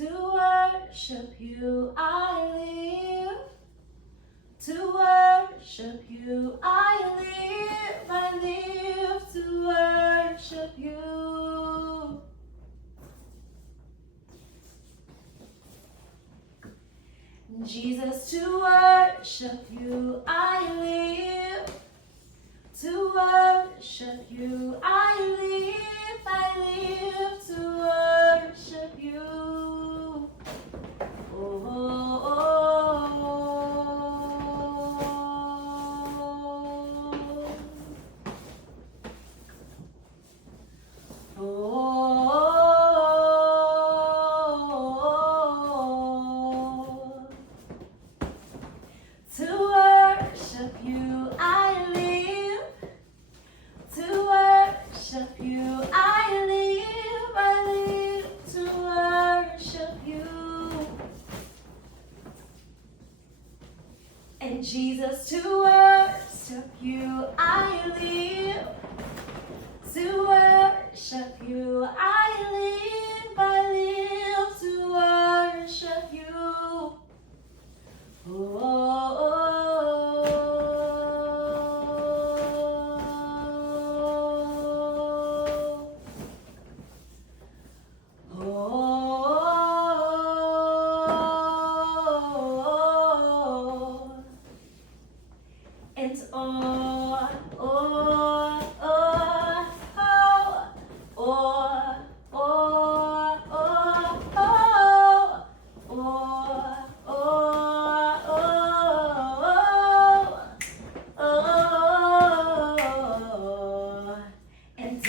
To worship you I live. To worship you I live to worship you. Jesus, to worship you I live. To worship you I live to worship you. Oh, oh, oh, oh. To worship you I live. To worship you I live to worship you. And Jesus, to worship you I live. To worship you I live to worship you. And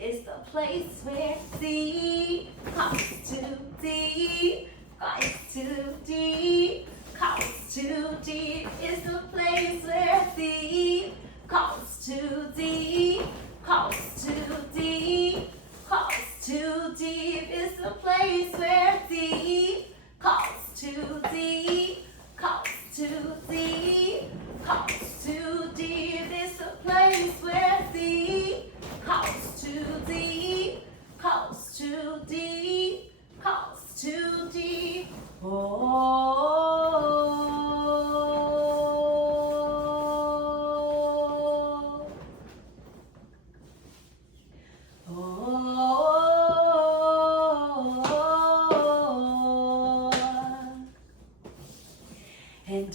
it's the place where deep calls to deep, calls to deep, calls to deep. It's the place where deep calls to deep, calls to deep, calls to deep. It's the place where deep calls to deep, calls to deep, calls to deep. It's the place where deep calls to deep, calls to deep, calls to deep. And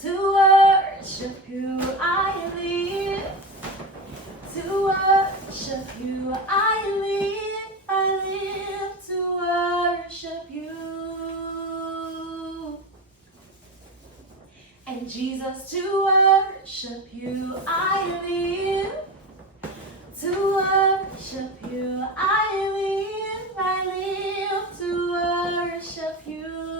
to worship you I live. To worship you I live to worship you. And Jesus, to worship you I live. To worship you I live to worship you.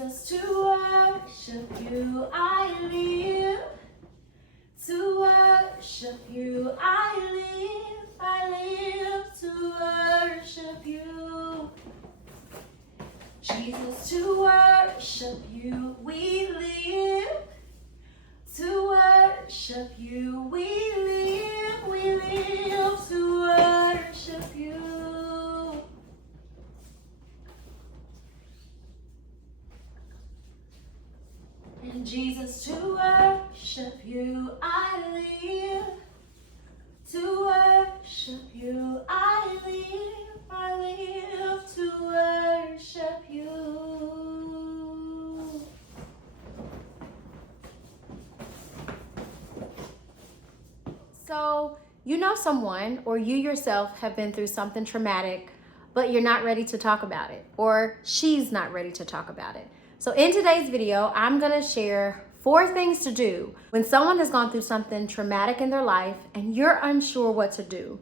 Jesus, to worship you I live. To worship you I live to worship you. Jesus, to worship you we live. To worship you we live to worship you. And Jesus, to worship you I live. To worship you I live to worship you. So, you know someone or you yourself have been through something traumatic, but you're not ready to talk about it, or she's not ready to talk about it. So in today's video, I'm gonna share 4 things to do when someone has gone through something traumatic in their life and you're unsure what to do.